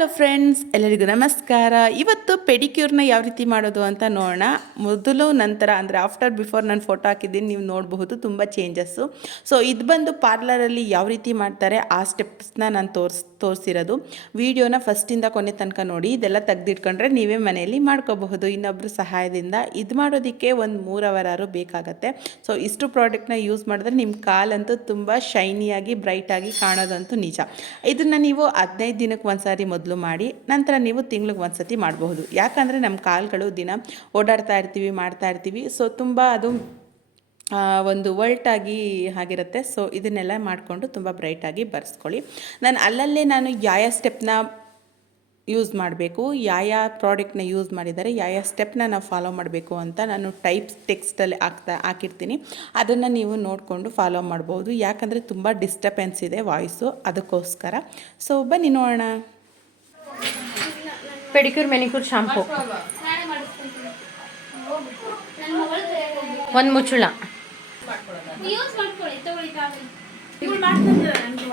Hello friends ಎಲ್ಲರಿಗೂ ನಮಸ್ಕಾರ. ಇವತ್ತು ಪೆಡಿಕ್ಯೂರ್ನ ಯಾವ ರೀತಿ ಮಾಡೋದು ಅಂತ ನೋಡೋಣ. ಮೊದಲು ನಂತರ, ಅಂದರೆ ಆಫ್ಟರ್ ಬಿಫೋರ್ ನಾನು ಫೋಟೋ ಹಾಕಿದ್ದೀನಿ, ನೀವು ನೋಡಬಹುದು ತುಂಬ ಚೇಂಜಸ್ಸು ಸೊ ಇದು ಬಂದು ಪಾರ್ಲರಲ್ಲಿ ಯಾವ ರೀತಿ ಮಾಡ್ತಾರೆ, ಆ ಸ್ಟೆಪ್ಸ್ನ ನಾನು ತೋರಿಸ್, ತೋರಿಸಿರೋದು. ವಿಡಿಯೋನ ಫಸ್ಟಿಂದ ಕೊನೆ ತನಕ ನೋಡಿ, ಇದೆಲ್ಲ ತೆಗೆದಿಟ್ಕೊಂಡ್ರೆ ನೀವೇ ಮನೆಯಲ್ಲಿ ಮಾಡ್ಕೋಬಹುದು. ಇನ್ನೊಬ್ಬರ ಸಹಾಯದಿಂದ ಇದು ಮಾಡೋದಕ್ಕೆ ಒಂದು ಮೂರು ಅವರಾರು ಬೇಕಾಗತ್ತೆ. ಸೊ ಇಷ್ಟು ಪ್ರಾಡಕ್ಟ್ನ ಯೂಸ್ ಮಾಡಿದ್ರೆ ನಿಮ್ಮ ಕಾಲಂತೂ ತುಂಬ ಶೈನಿಯಾಗಿ ಬ್ರೈಟಾಗಿ ಕಾಣೋದಂತೂ ನಿಜ. ಇದನ್ನು ನೀವು ಹದಿನೈದು ದಿನಕ್ಕೆ ಒಂದ್ಸಾರಿ ಮೊದಲು ಮಾಡಿ ನಂತರ ನೀವು ತಿಂಗ್ಳಿಗೆ ಒಂದು ಸತಿ ಮಾಡಬಹುದು. ಯಾಕಂದರೆ ನಮ್ಮ ಕಾಲುಗಳು ದಿನ ಓಡಾಡ್ತಾ ಇರ್ತೀವಿ, ಮಾಡ್ತಾ ಇರ್ತೀವಿ. ಸೊ ತುಂಬ ಅದು ಒಂದು ವರ್ಲ್ಟಾಗಿ ಆಗಿರುತ್ತೆ. ಸೊ ಇದನ್ನೆಲ್ಲ ಮಾಡಿಕೊಂಡು ತುಂಬ ಬ್ರೈಟಾಗಿ ಬರೆಸ್ಕೊಳ್ಳಿ. ನಾನು ಅಲ್ಲಲ್ಲೇ ನಾನು ಯಾವ ಸ್ಟೆಪ್ನ ಯೂಸ್ ಮಾಡಬೇಕು ಯಾವ ಪ್ರಾಡಕ್ಟ್ನ ಯೂಸ್ ಮಾಡಿದ್ದಾರೆ ಯಾವ ಸ್ಟೆಪ್ನ ನಾವು ಫಾಲೋ ಮಾಡಬೇಕು ಅಂತ ನಾನು ಟೈಪ್ ಟೆಕ್ಸ್ಟಲ್ಲಿ ಹಾಕ್ತಾ, ಹಾಕಿರ್ತೀನಿ. ಅದನ್ನು ನೀವು ನೋಡಿಕೊಂಡು ಫಾಲೋ ಮಾಡ್ಬೋದು. ಯಾಕಂದರೆ ತುಂಬ ಡಿಸ್ಟರ್ಬೆನ್ಸ್ ಇದೆ ವಾಯ್ಸು ಅದಕ್ಕೋಸ್ಕರ. ಸೊ ಬನ್ನಿ ನೋಡೋಣ. Pedicure manicure shampoo. ಒಂದು ಮುಚ್ಚುಳ. ಯೂಸ್ ಮಾಡ್ಕೊಳ್ಳಿ ತಗೊಳ್ಳಿ ತಾವೇ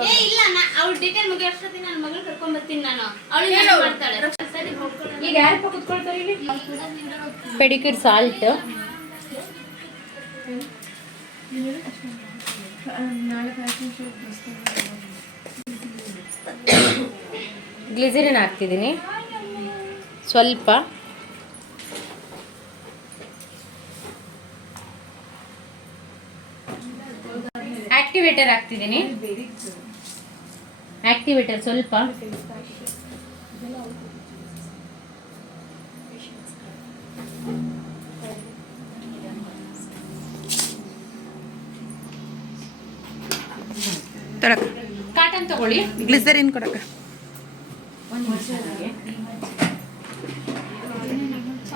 ಏ ಇಲ್ಲ ನಾ ಅವ್ಳ ಡೀಟೇಲ್ ಮುಗಿಯೋ ಅಷ್ಟೊತ್ತಿಗೆ ನನ್ನ ಮಗಳು ಕರ್ಕೊಂಡ್ ಬರ್ತೀನಿ ನಾನು. ಅವಳಿಗೆ ಮಾಡ್ತಾಳೆ. ಈಗ ಯಾರು ಕುತ್ಕೊಳ್ತಾರೆ ಇಲ್ಲಿ? Pedicure salt. ಗ್ಲಿಸರಿನ್ ಹಾಕ್ತಿದ್ದೀನಿ. ಸ್ವಲ್ಪ ಆಕ್ಟಿವೇಟರ್ ಹಾಕ್ತಿದ್ದೀನಿ ಆಕ್ಟಿವೇಟರ್ ಸ್ವಲ್ಪ. ಕಾಟನ್ ತಗೊಳ್ಳಿ. ಗ್ಲಿಸರಿನ್ ಕೊಡಕ.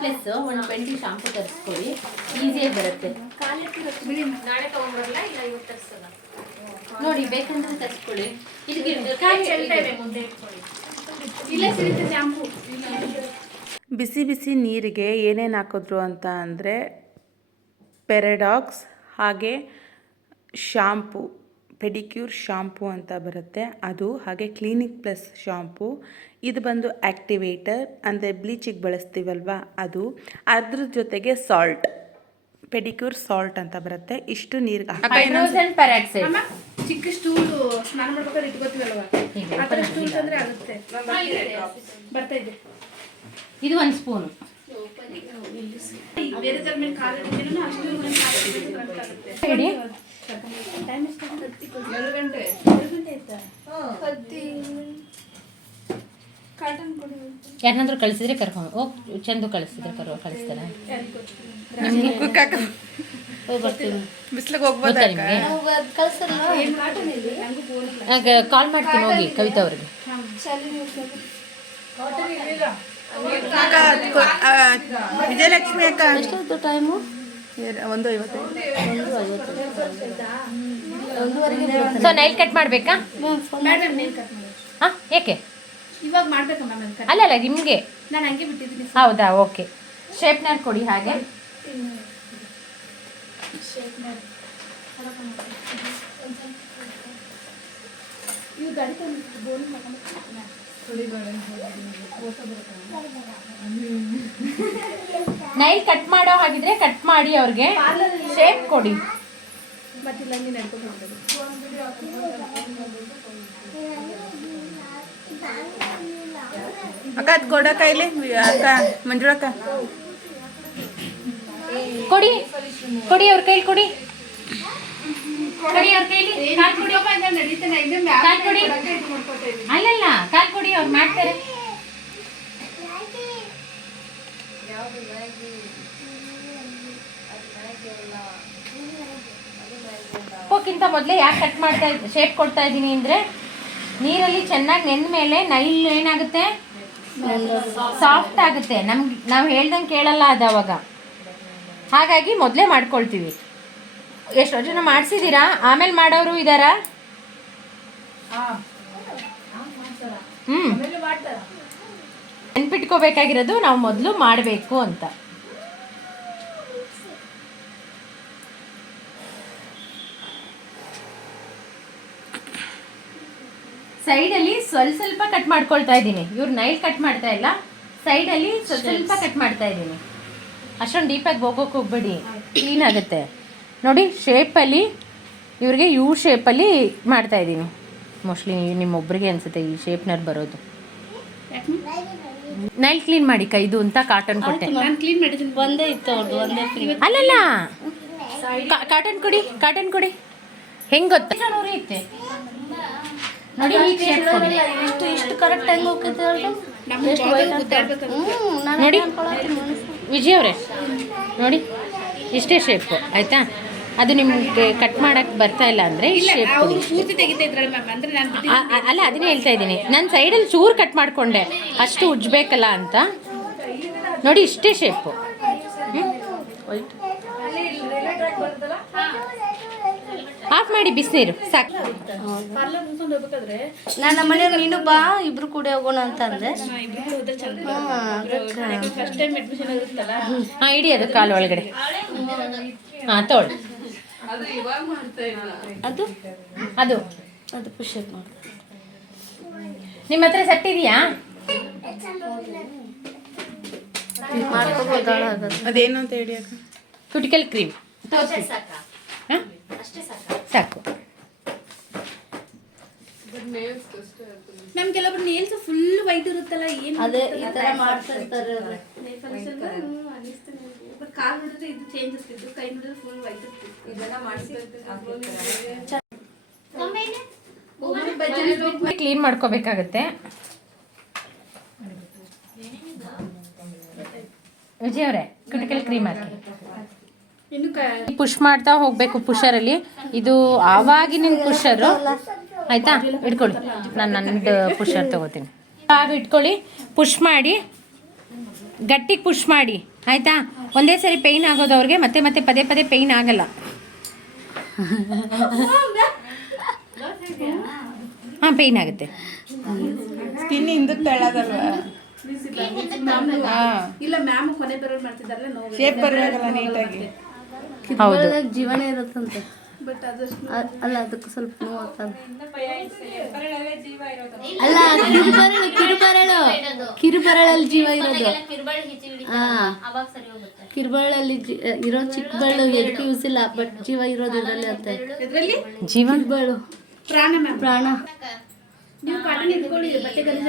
ಪ್ಲಸ್ ಒಂದು ಟ್ವೆಂಟಿ ಶಾಂಪು ತರಿಸ್ಕೊಳ್ಳಿ. ಈಸಿಯಾಗಿ ಬರುತ್ತೆ. ನೋಡಿ ಬೇಕಂದ್ರೆ ತರಿಸ್ಕೊಳ್ಳಿ. ಬಿಸಿ ಬಿಸಿ ನೀರಿಗೆ ಏನೇನು ಹಾಕಿದ್ರು ಅಂತ ಅಂದರೆ ಪೆರಡಾಕ್ಸ್ ಹಾಗೆ ಶಾಂಪು ಪೆಡಿಕ್ಯೂರ್ ಶಾಂಪು ಅಂತ ಬರುತ್ತೆ. ಅದು ಹಾಗೆ ಕ್ಲಿನಿಕ್ ಪ್ಲಸ್ ಶಾಂಪು ಇದು ಬಂದು ಆ್ಯಕ್ಟಿವೇಟರ್ ಅಂದರೆ ಬ್ಲೀಚಿಗೆ ಬಳಸ್ತೀವಲ್ವ ಅದು. ಅದ್ರ ಜೊತೆಗೆ ಸಾಲ್ಟ್ ಪೆಡಿಕ್ಯೂರ್ ಸಾಲ್ಟ್ ಅಂತ ಬರುತ್ತೆ. ಇಷ್ಟು ನೀರಿಗೆ ಹೈಡ್ರೋಜನ್ ಪೆರಾಕ್ಸೈಡ್. ಚಿಕ್ಕ ಸ್ಟೂಲು ಸ್ನಾನ ಮಾಡ್ಬೇಕಾದ್ರೆ ಇಟ್ಕೋತೀವಲ್ವ ಆ ಥರ ಸ್ಟೂಲ್ ತಂದ್ರೆ ಆಗುತ್ತೆ. ಬರ್ತಾ ಇದೆ. ಇದು ಒಂದು ಸ್ಪೂನ್. ಬೇರೆ ತರ ಮೇಲೆ ಕಾಲು ಇಡ್ತೀನೋ ಅಷ್ಟು ಮೇಲೆ ಕಾಲು ಇಡ್ಬೇಕು ಅಂತಾಗುತ್ತೆ. ಟೈಮ್ ಎಷ್ಟು ಎರಡು ಗಂಟೆ. ಎರಡು ಗಂಟೆ ಆಯ್ತಾ? ಹತ್ತಿ ಯಾರನ್ನಾದ್ರೂ ಕಳಿಸಿದ್ರೆ ಕರ್ಕೊಂಡು ಹೋಗಿ. ಚಂದು ಕಳಿಸಿದ್ರೆ ಕರ್ ಬಿಸ್ಲಿಗೆ ನಿಮಗೆ? ಬೋನ್ ಕಾಲ್ ಮಾಡ್ತೀನಿ ಹೋಗಿ ಕವಿತಾ ಅವ್ರಿಗೆ. ವಿಜಯಲಕ್ಷ್ಮಿ ಅಕ್ಕ. ಎಷ್ಟೊತ್ತು ಟೈಮು ಒಂದು ಐವತ್ತು. ಸೊ ನೈಲ್ ಕಟ್ ಮಾಡಬೇಕಾ. ಹಾಂ ಏಕೆ? ಇವಾಗ ಮಾಡ್ಬೇಕಮ್ಮ ನಾನು ಕಟ್ ಅಲ್ಲ ಅಲ್ಲ ನಿಮಗೆ. ನಾನು ಹಂಗೆ ಬಿಟ್ಟಿದ್ದೀನಿ ಹೌದಾ? ಓಕೆ. ಶೇಪ್ನರ್ ಕೊಡಿ ಹಾಗೆ. ಇವು ಗಾಡಿ ಬೋನ್ ನೈಲ್ ಕಟ್ ಮಾಡೋ ಹಾಗಿದ್ರೆ ಕಟ್ ಮಾಡಿ ಅವ್ರಿಗೆ ಶೇಪ್ ಕೊಡಿ. ಮತ್ತಿಲ್ಲ ಹಂಗೆ ನಡ್ಕೊಂಡು ಹೋಗ್ಬೋದು ಅಕ್ಕ ಅದು ಕೊಡಕ್ಕ ಇಲ್ಲಿ. ಅಕ್ಕ ಮಂಜುಳಕ್ಕ ಕೊಡಿ. ಕೊಡಿ ಅವ್ರ ಕೈಲಿ ಕೊಡಿ. ಕೊಡಿ ಅವ್ರ ಕೈಲಿ. ಕಾಲ್ ಕೊಡಿ. ನಡೀತಾನೆ ಇನ್ನೂ ಕಾಲ್ ಕೊಡಿ. ಇದು ಮಾಡ್ಕೊತಾ ಇದ್ದೀನಿ ಅಲ್ಲಲ್ಲ ಕಾಲ್ ಕೊಡಿ ಅವ್ರು ಮಾಡ್ತಾರೆ. ಉಪ್ಪಕ್ಕಿಂತ ಮೊದಲೇ ಯಾಕೆ ಕಟ್ ಮಾಡ್ತಾ ಶೇಪ್ ಕೊಡ್ತಾ ಇದ್ದೀನಿ ಅಂದ್ರೆ ನೀರಲ್ಲಿ ಚೆನ್ನಾಗಿ ನೆಂದ ಮೇಲೆ ನೈಲ್ ಏನಾಗುತ್ತೆ? ಸಾಫ್ಟ್ ಆಗುತ್ತೆ. ನಮ್ಗೆ ನಾವು ಹೇಳ್ದಂಗೆ ಕೇಳಲ್ಲ ಅದು ಅವಾಗ. ಹಾಗಾಗಿ ಮೊದಲೇ ಮಾಡ್ಕೊಳ್ತೀವಿ. ಎಷ್ಟೋ ಜನ ಮಾಡಿಸಿದ್ದೀರಾ ಆಮೇಲೆ ಮಾಡೋರು ಇದ್ದಾರಾ ಹ್ಞೂ ನೆನ್ಪಿಟ್ಕೋಬೇಕಾಗಿರೋದು ನಾವು ಮೊದಲು ಮಾಡಬೇಕು ಅಂತ. ಸೈಡಲ್ಲಿ ಸ್ವಲ್ಪ ಸ್ವಲ್ಪ ಕಟ್ ಮಾಡ್ಕೊಳ್ತಾ ಇದ್ದೀನಿ. ಇವ್ರು ನೈಲ್ ಕಟ್ ಮಾಡ್ತಾ ಇಲ್ಲ. ಸೈಡಲ್ಲಿ ಸ್ವಲ್ಪ ಸ್ವಲ್ಪ ಕಟ್ ಮಾಡ್ತಾ ಇದ್ದೀನಿ. ಅಷ್ಟೊಂದು ಡೀಪಾಗಿ ಹೋಗೋಕೆ ಹೋಗ್ಬೇಡಿ. ಕ್ಲೀನ್ ಆಗುತ್ತೆ. ನೋಡಿ ಶೇಪಲ್ಲಿ ಇವ್ರಿಗೆ ಯು ಶೇಪಲ್ಲಿ ಮಾಡ್ತಾ ಇದ್ದೀನಿ. ಮೋಸ್ಟ್ಲಿ ನಿಮ್ಮೊಬ್ರಿಗೆ ಅನ್ಸುತ್ತೆ ಈ ಶೇಪ್ನಲ್ಲಿ ಬರೋದು. ನೈಲ್ ಕ್ಲೀನ್ ಮಾಡಿ ಕೈದು ಅಂತ ಕಾಟನ್ ಕೊಟ್ಟೆ. ಒಂದೇ ಇತ್ತು ಅಲ್ಲಲ್ಲ. ಕಾಟನ್ ಕೊಡಿ ಕಾಟನ್ ಕೊಡಿ. ಹೆಂಗ್ ಗೊತ್ತ? ನೋಡಿ ಈ ಶೇಪ್ ಕೊಡಿ. ಇಷ್ಟು ಇಷ್ಟು ಕರೆಕ್ಟ್ ಹೆಂಗ್ ಹೋಗ್ತೈತೆ ಎಷ್ಟು ವೈಟ್ ಅಂತ ಹ್ಮ್ ನಾನು ನೋಡಿ. ವಿಜಯ್ ಅವರೇ ನೋಡಿ ಇಷ್ಟೇ ಶೇಪು ಆಯ್ತಾ? ಅದು ನಿಮ್ಗೆ ಕಟ್ ಮಾಡಕ್ ಬರ್ತಾ ಇಲ್ಲ ಅಂದ್ರೆ ಅಲ್ಲ ಅದನ್ನೇ ಹೇಳ್ತಾ ಇದ್ದೀನಿ. ನಾನು ಸೈಡಲ್ಲಿ ಚೂರು ಕಟ್ ಮಾಡ್ಕೊಂಡೆ. ಅಷ್ಟು ಉಜ್ಬೇಕಲ್ಲ ಅಂತ. ನೋಡಿ ಇಷ್ಟೇ ಶೇಪು ಆಫ್ ಮಾಡಿ ಬಿಸಿನೀರು ಸಾಕು. ನಾನು ನಮ್ಮ ಮನೆಯವ್ರು ನೀನು ಬಾ ಇಬ್ರು ಕೂಡ ಹೋಗೋಣ ಅಂತ ಅಂದೆ. ಹಾ ಇಡಿ ಅದು ಕಾಲು ಒಳಗಡೆ. ಹಾಂ ತೊಗೊಳ್ಳಿ ಅದು ಅದು? ಅದು. ಪುಷಪ್ ಮಾಡು. ನಿಮ್ಮ ಹತ್ರ ಸೆಟ್ ಇದೆಯಾ? ಮಾಡ್ಕೋಬೋದಾಳ ಹಾಗಾದ್ರೆ ಅದೇನು ಅಂತ ಹೇಳಿ ಕುಟಿಕಲ್ ಕ್ರೀಮ್ ಹಾಂ? ಸಾಕು. ಮ್ಯಾಮ್ ಕೆಲವೊಬ್ರು ನೇಲ್ಸ್ ಫುಲ್ ವೈಟ್ ಇರುತ್ತಲ್ಲ ಏನು ಅದೇ ಈ ತರ ಮಾಡ್ತಿರ್ತಾರೆ ಅವ್ರು. ಕಾಲ್ ನೋಡಿದ್ರೆ ಇದು ಚೇಂಜ್ ಇರ್ತಿತ್ತು ಕೈ ನೋಡಿದ್ರೆ ಫುಲ್ ವೈಟ್ ಇರ್ತಿತ್ತು ಕ್ಲೀನ್ ಮಾಡ್ಕೋಬೇಕಾಗತ್ತೆ. ವಿಜಯ್ ಅವರೇ ಕ್ಯುಟಿಕಲ್ ಕ್ರೀಮ್ ಹಾಕಿ. ಪುಷ್ ಮಾಡ್ತಾ ಹೋಗಬೇಕು ಪುಷರಲ್ಲಿ. ಇದು ಆವಾಗಿನ ಪುಷರು. ಆಯ್ತಾ? ಇಟ್ಕೊಳ್ಳಿ. ನಾನು ನಂದು ಪುಷರ್ ತಗೋತೀನಿ. ಆಗ ಇಟ್ಕೊಳ್ಳಿ. ಪುಷ್ ಮಾಡಿ. ಗಟ್ಟಿಗೆ ಪುಷ್ ಮಾಡಿ. ಆಯ್ತಾ? ಒಂದೇ ಸರಿ ಪೇಯ್ನ್ ಆಗೋದು ಅವ್ರಿಗೆ. ಮತ್ತೆ ಮತ್ತೆ ಪದೇ ಪದೇ ಪೇಯ್ನ್ ಆಗಲ್ಲ. ಹಾಂ ಪೇಯ್ನ್ ಆಗುತ್ತೆ. ಸ್ಕಿನ್ ಹಿಂದಕ್ಕೆ ತೆಳ್ಳದಲ್ವಾ? ಇಲ್ಲ ಮ್ಯಾಮ್ ಕೊನೆ ಮಾಡ್ತಿದ್ದಾರಲ್ಲ ಶೇಪ್ ನೀಟಾಗಿ ಹೌದು. ಜೀವನೇ ಇರುತ್ತಂತೆ. ಬಟ್ ಅದಷ್ಟು ಅಲ್ಲ ಅದಕ್ಕೆ ಸ್ವಲ್ಪ ನೋವು ಅಲ್ಲ ಕಿರುಬರಳು ಕಿರುಬರಳು. ಕಿರುಬರಳಲ್ಲಿ ಜೀವ ಇರೋದು. ಹಾ ಕಿರುಬರಳಲ್ಲಿ ಜಿ- ಇರೋ ಚಿಕ್ಕಬಳ್ಳು ಎದಕ್ಕೆ ಯೂಸ್ ಇಲ್ಲ ಬಟ್ ಜೀವ ಇರೋದು ಇದರಲ್ಲಿ ಅಂತ. ಇದರಲ್ಲಿ ಜೀವ? ಬೆರಳು ಪ್ರಾಣ ಪ್ರಾಣ. ನೀವು ಕಾಟನ್ ಇಟ್ಕೊಳ್ಳಿ ಬಟ್ಟೆ ಗಲೀಜ್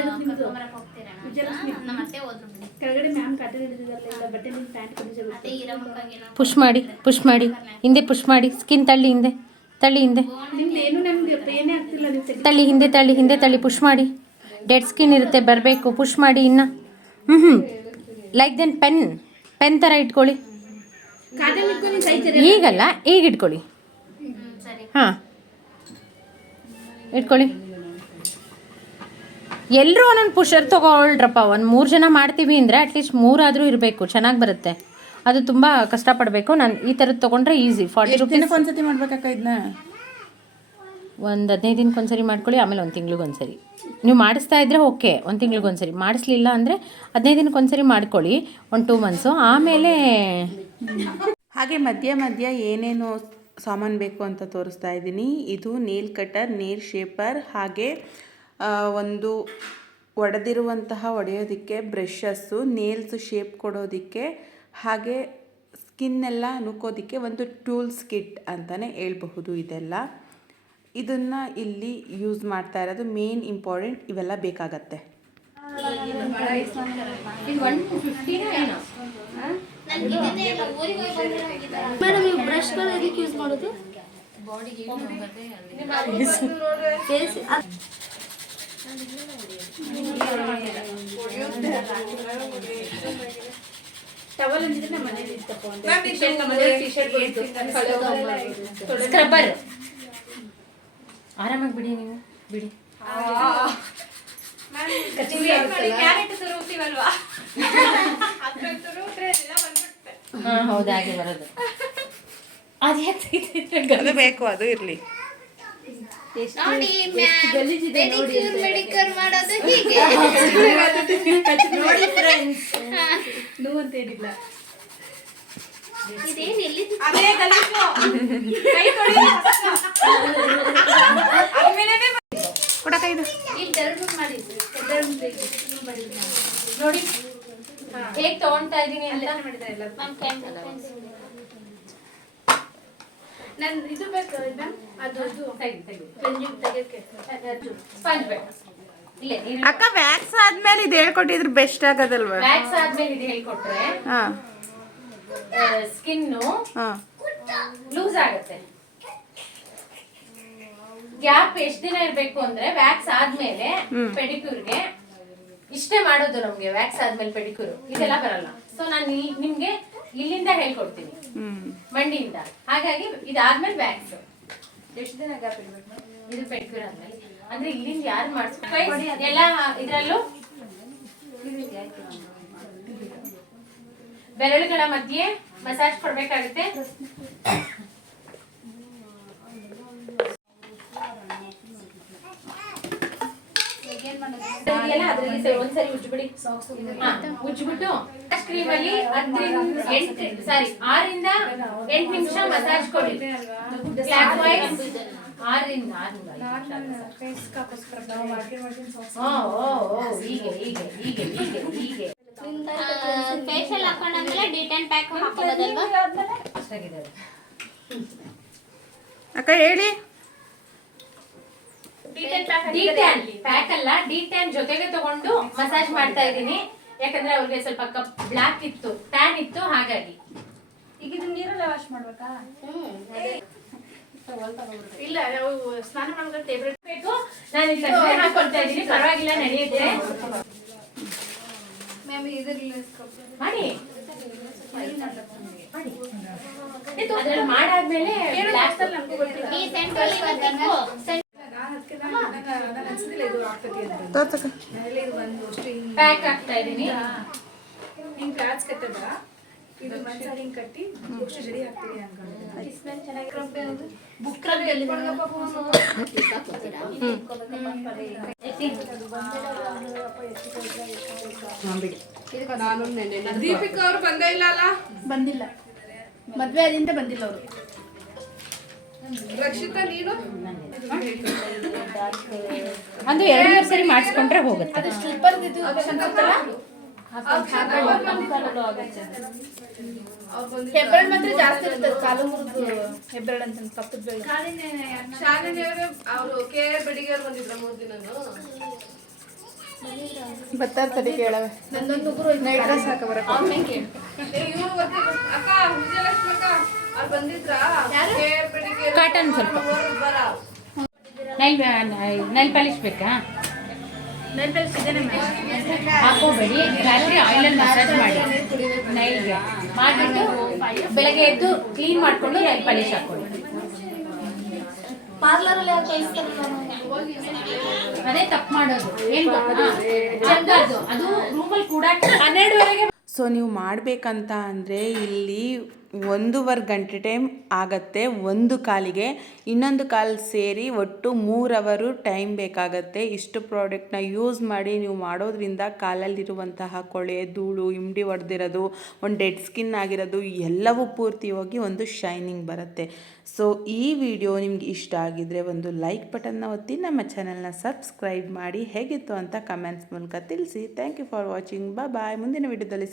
ಕೆಳಗಡೆ ಮ್ಯಾಮ್ ಕಾಟನ್ ಹಿಡಿದಿದ್ದಾರಲ್ಲ ಇಲ್ಲ ಬಟ್ಟೆ ನಿಮ್ ಪ್ಯಾಂಟ್ ಗಲೀಜ್ ಪುಷ್ ಮಾಡಿ ಪುಷ್ ಮಾಡಿ. ಹಿಂದೆ ಪುಷ್ ಮಾಡಿ. ಸ್ಕಿನ್ ತಳ್ಳಿ ಹಿಂದೆ ತಳ್ಳಿ ಹಿಂದೆ. ಏನು ನಮ್ಗೆ ಪೇನೇ ಆಗ್ತಿಲ್ಲ ನೀವು ತಳ್ಳಿ ಹಿಂದೆ ತಳ್ಳಿ ಹಿಂದೆ ತಳ್ಳಿ ಪುಷ್ ಮಾಡಿ. ಡೆಡ್ ಸ್ಕಿನ್ ಇರುತ್ತೆ ಬರಬೇಕು. ಪುಷ್ ಮಾಡಿ ಇನ್ನ. ಹ್ಞೂ ಹ್ಞೂ ಲೈಕ್ ದೆನ್ ಪೆನ್ ಪೆನ್ ಥರ ಇಟ್ಕೊಳ್ಳಿ. ಈಗಲ್ಲ ಈಗ ಇಟ್ಕೊಳ್ಳಿ. ಹಾಂ. ಇಟ್ಕೊಳ್ಳಿ. ಎಲ್ಲರೂ ಒಂದೊಂದು ಪುಷರ್ ತೊಗೊಳ್ರಪ್ಪ. ಒಂದು ಮೂರು ಜನ ಮಾಡ್ತೀವಿ ಅಂದರೆ ಅಟ್ಲೀಸ್ಟ್ ಮೂರಾದರೂ ಇರಬೇಕು. ಚೆನ್ನಾಗಿ ಬರುತ್ತೆ. ಅದು ತುಂಬ ಕಷ್ಟಪಡಬೇಕು. ನಾನು ಈ ಥರದ್ದು ತೊಗೊಂಡ್ರೆ ಈಸಿ ಫಾರ್ಟಿ ರುಪೀಸ್ ದಿನಕ್ಕೆ ಒಂದ್ಸತಿ ಮಾಡ್ಬೇಕಕ್ಕ ಇದನ್ನ ಒಂದು ಹದಿನೈದು ದಿನಕ್ಕೆ ಒಂದ್ಸರಿ ಮಾಡ್ಕೊಳ್ಳಿ ಆಮೇಲೆ ಒಂದು ತಿಂಗ್ಳಿಗೆ ಒಂದ್ಸರಿ ನೀವು ಮಾಡಿಸ್ತಾ ಇದ್ದರೆ ಓಕೆ ಒಂದು ತಿಂಗ್ಳಿಗೆ ಒಂದ್ಸರಿ ಮಾಡಿಸ್ಲಿಲ್ಲ ಅಂದರೆ ಹದಿನೈದು ದಿನಕ್ಕೆ ಒಂದ್ಸರಿ ಮಾಡ್ಕೊಳ್ಳಿ ಒಂದು ಟೂ ಮಂತ್ಸು ಆಮೇಲೆ ಹಾಗೆ ಮಧ್ಯ ಮಧ್ಯ ಏನೇನು ಸಾಮಾನು ಬೇಕು ಅಂತ ತೋರಿಸ್ತಾ ಇದ್ದೀನಿ. ಇದು ನೀಲ್ ಕಟರ್ ನೇಲ್ ಶೇಪರ್ ಹಾಗೆ ಒಂದು ಒಡೆದಿರುವಂತಹ ಒಡೆಯೋದಕ್ಕೆ ಬ್ರಷಸ್ಸು ನೇಲ್ಸ್ ಶೇಪ್ ಕೊಡೋದಕ್ಕೆ ಹಾಗೆ ಸ್ಕಿನ್ನೆಲ್ಲ ನುಕ್ಕೋದಕ್ಕೆ ಒಂದು ಟೂಲ್ಸ್ ಕಿಟ್ ಅಂತಲೇ ಹೇಳ್ಬಹುದು ಇದೆಲ್ಲ. ಇದನ್ನು ಇಲ್ಲಿ ಯೂಸ್ ಮಾಡ್ತಾ ಇರೋದು ಮೇನ್ ಇಂಪಾರ್ಟೆಂಟ್ ಇವೆಲ್ಲ ಬೇಕಾಗತ್ತೆ. ಬ್ರಷ್ಗಳು ಯೂಸ್ ಮಾಡೋದು? ಟವಲ್ ಅಂದಿದ್ರೆ ನಮ್ಮ ಮನೇಲಿ. ಸ್ಕ್ರಬ್ಬರ್ ಆರಾಮಾಗಿ ಬಿಡಿ ನೀವು ಬಿಡಿ ಹಾ ಹೌದು ಹಾಗೆ ಬರೋದು. ಅದೇ ಅದು ಬೇಕು ಅದು ಇರಲಿ. ನೋಡಿ ಮೆಡಿಕ್ಯೂರ್ ಮಾಡೋದು ಹೀಗೆ. ನೋಡಿ ಫ್ರೆಂಡ್ಸ್ ನೋವು ಅಂತ ಏನಿಲ್ಲ ಇದೇನು ಎಲ್ಲಿ ಅದೇ ಗಲೀಜು ಕೈ ಕೊಡಿ. ಇದು. ಇಲ್ಲಿ ಮಾಡಿದ್ರು. ಮಾಡಿದ್ರು. ನೋಡಿ. ಹೇಗ್ ತಗೊಂತಾ ಇದೀನಿ ಅಂತ? ನನ್ ಇದು ಬೇಕು ಮ್ಯಾಮ್ ಅದು ತೆಗಿಯಕ್ಕೆ. ಸ್ಪಂಜ್ ಬೇಕು. ಅಕ್ಕ ವ್ಯಾಕ್ಸ್ ಆದ್ಮೇಲೆ ಇದು ಹೇಳ್ಕೊಟ್ಟಿದ್ರೆ ಬೆಸ್ಟ್ ಆಗೋದಲ್ವಾ? ವ್ಯಾಕ್ಸ್ ಆದ್ಮೇಲೆ ಇದು ಹೇಳ್ಕೊಟ್ರೆ ಹಾ. ಸ್ಕಿನ್ನು ಹಾ. ಲೂಸ್ ಆಗುತ್ತೆ. ಗ್ಯಾಪ್ ಎಷ್ಟ್ ದಿನ ಇರ್ಬೇಕು ಅಂದ್ರೆ ವ್ಯಾಕ್ಸ್ ಆದ್ಮೇಲೆ ಪೆಡಿಕ್ಯೂರ್ಗೆ ಇಷ್ಟೇ ಮಾಡೋದು ನಮ್ಗೆ ವ್ಯಾಕ್ಸ್ ಆದ್ಮೇಲೆ ಪೆಡಿಕ್ಯೂರ್. ಇದೆಲ್ಲ ಬರಲ್ಲ. ಸೊ ನಾನು ನಿಮ್ಗೆ ಇಲ್ಲಿಂದ ಹೇಳ್ಕೊಡ್ತೀನಿ. ಮಂಡಿಯಿಂದ. ಹಾಗಾಗಿ ಇದಾದ್ಮೇಲೆ ಬ್ಯಾಕ್ ಎಷ್ಟು ದಿನ ಗ್ಯಾಪ್ ಇದು ಪೆಡ್ಕ್ಯೂರ್ ಆದ್ಮೇಲೆ ಅಂದ್ರೆ ಇಲ್ಲಿಂದ ಯಾರು ಮಾಡಿಸ್ಬೇಕು ಎಲ್ಲ ಇದ್ರಲ್ಲೂ ಬೆರಳುಗಳ ಮಧ್ಯೆ ಮಸಾಜ್ ಕೊಡ್ಬೇಕಾಗುತ್ತೆ. ಇದೆಯಲ್ಲ, ಅದ್ರಲ್ಲಿ ಸ- ಒಂದ್ಸರಿ ಉಜ್ಬಿಡಿ ಹಾ, ಉಜ್ಬಿಟ್ಟು ಕ್ರೀಮ್ ಅಲ್ಲಿ ಹತ್ತರಿಂದ ಎಂಟು ಸಾರಿ ಆರಿಂದ ಎಂಟು ನಿಮಿಷ ಮಸಾಜ್ ಕೊಡಿ. ಕ್ಲಾಕ್ ವೈಸ್ ಆರರಿಂದ ಆರರಿಂದ ಓ ಓ ಓ ಹೀಗೆ ಹೀಗೆ ಹೀಗೆ ಹೀಗೆ ಹೀಗೆ ಫೇಶಿಯಲ್ ಹಾಕೊಂಡಾದ್ಮೇಲೆ ಡಿಟೆನ್ ಪ್ಯಾಕ್ ಹಾಕೋಬೋದಲ್ವಾ ಅಷ್ಟಾಗಿದೆ ಅದು. ಅಕ್ಕ ಹೇಳಿ ಡಿ-ಟ್ಯಾನ್ ಪ್ಯಾಕ್ ಅಲ್ಲ ಡಿ ಟ್ಯಾನ್ ಜೊತೆಗೆ ತಗೊಂಡು ಮಸಾಜ್ ಮಾಡ್ತಾ ಇದ್ದೀನಿ. ಯಾಕಂದ್ರೆ ಅವ್ರಿಗೆ ಸ್ವಲ್ಪ ಕಪ್ ಬ್ಲಾಕ್ ಇತ್ತು ಟ್ಯಾನ್ ಇತ್ತು ಹಾಗಾಗಿ. ಇಲ್ಲ ನಾವು ಸ್ನಾನ ಮಾಡ್ಕೊಂಡು ಟೇಬ್ಲೆಟ್ ಬೇಕು. ನಾನು ಇಲ್ಲಿ ಹಾಕೊಳ್ತಾ ಇದ್ದೀನಿ. ಪರವಾಗಿಲ್ಲ ನಡೆಯುತ್ತೆ ಮಾಡಿ. ಅದ್ರಲ್ಲಿ ಮಾಡಾದ್ಮೇಲೆ ಪ್ಯಾಕ್ ಇದ್ದೀನಿ ಹಿಂಗ್ ಕಟ್ಟದ ಇದು ಮನ್ಸಾರಿ ಹಿಂಗ್ ಕಟ್ಟಿ ಬುಕ್ಸ್ ಜಡಿ ಹಾಕ್ತೀರಿ ಅನ್ಕೊಂಡು. ದೀಪಿಕಾ ಅವರು ಬಂದೇ ಇಲ್ಲ ಅಲ್ಲ? ಬಂದಿಲ್ಲ. ಮದ್ವೆ ಆದಿಂದ ಬಂದಿಲ್ಲ ಅವರು. ರಕ್ಷಿತಾ ನೀನು? ಒಂದು ಎರಡು ಮೂರು ಸರಿ ಮಾಡಿಸ್ಕೊಂಡ್ರೆ ಹೋಗುತ್ತೆ. ಹೆಬ್ಬೆರಳು ಮಾತ್ರ ಜಾಸ್ತಿ ಇರ್ತದೆ ಕಾಲು ಮುರಿದು ಹೆಬ್ಬೆರಳು ಅಂತ ಕಪ್ಪದ ಬೆರಳು ಶಾಲಿನಿ ಅವರು ಕೆ ಆರ್ ಬಂದಿದ್ರು ಮೂರು ಮೂರ್ ದಿನನು. ಬರ್ತಾರೆ ತಡಿ ಕೇಳವೆ. ನಂದೊಂದು ನೈಟ್ ಡ್ರೆಸ್ ಹಾಕ ಬರಕ ಕಾಟನ್ ಸ್ವಲ್ಪ. ನೈಲ್ ನೈಲ್ ಪಾಲಿಶ್ ಬೇಕಾ? ಹಾಕೋಬೇಡಿ. ರಾತ್ರಿ ಆಯಿಲಲ್ಲಿ ಮಸಾಜ್ ಮಾಡಿ. ನೈಲ್ಗೆ ಮಾಡಿಬಿಟ್ಟು ಬೆಳಗ್ಗೆ ಎದ್ದು ಕ್ಲೀನ್ ಮಾಡಿಕೊಂಡು ನೈಲ್ ಪಾಲಿಶ್ ಹಾಕೊಳ್ಳಿ ಪಾರ್ಲರಲ್ಲಿ ಅದೇ ತಪ್ಪು ಮಾಡೋದು. ಏನ್ ಅದು ರೂಮಲ್ಲಿ ಕೂಡ ಹನ್ನೆರಡುವರೆಗೆ ಸೊ ನೀವು ಮಾಡಬೇಕಂತ ಅಂದರೆ ಇಲ್ಲಿ ಒಂದೂವರೆ ಗಂಟೆ ಟೈಮ್ ಆಗತ್ತೆ, ಒಂದು ಕಾಲಿಗೆ. ಇನ್ನೊಂದು ಕಾಲು ಸೇರಿ ಒಟ್ಟು ಮೂರು ಅವರು ಟೈಮ್ ಬೇಕಾಗತ್ತೆ. ಇಷ್ಟು ಪ್ರಾಡಕ್ಟ್ನ ಯೂಸ್ ಮಾಡಿ ನೀವು ಮಾಡೋದ್ರಿಂದ ಕಾಲಲ್ಲಿರುವಂತಹ ಕೊಳೆ, ಧೂಳು ಇಮ್ಡಿ ಹೊಡೆದಿರೋದು ಒಂದು ಡೆಡ್ ಸ್ಕಿನ್ ಆಗಿರೋದು, ಎಲ್ಲವೂ ಪೂರ್ತಿ ಹೋಗಿ ಒಂದು ಶೈನಿಂಗ್ ಬರುತ್ತೆ. ಸೊ ಈ ವಿಡಿಯೋ ನಿಮ್ಗೆ ಇಷ್ಟ ಆಗಿದ್ರೆ ಒಂದು ಲೈಕ್ ಬಟನ್ನ ಒತ್ತಿ, ನಮ್ಮ ಚಾನಲ್ನ ಸಬ್ಸ್ಕ್ರೈಬ್ ಮಾಡಿ. ಹೇಗಿತ್ತು ಅಂತ ಕಮೆಂಟ್ಸ್ ಮೂಲಕ ತಿಳಿಸಿ. Thank you for watching bye ಮುಂದಿನ ವಿಡಿಯೋದಲ್ಲಿ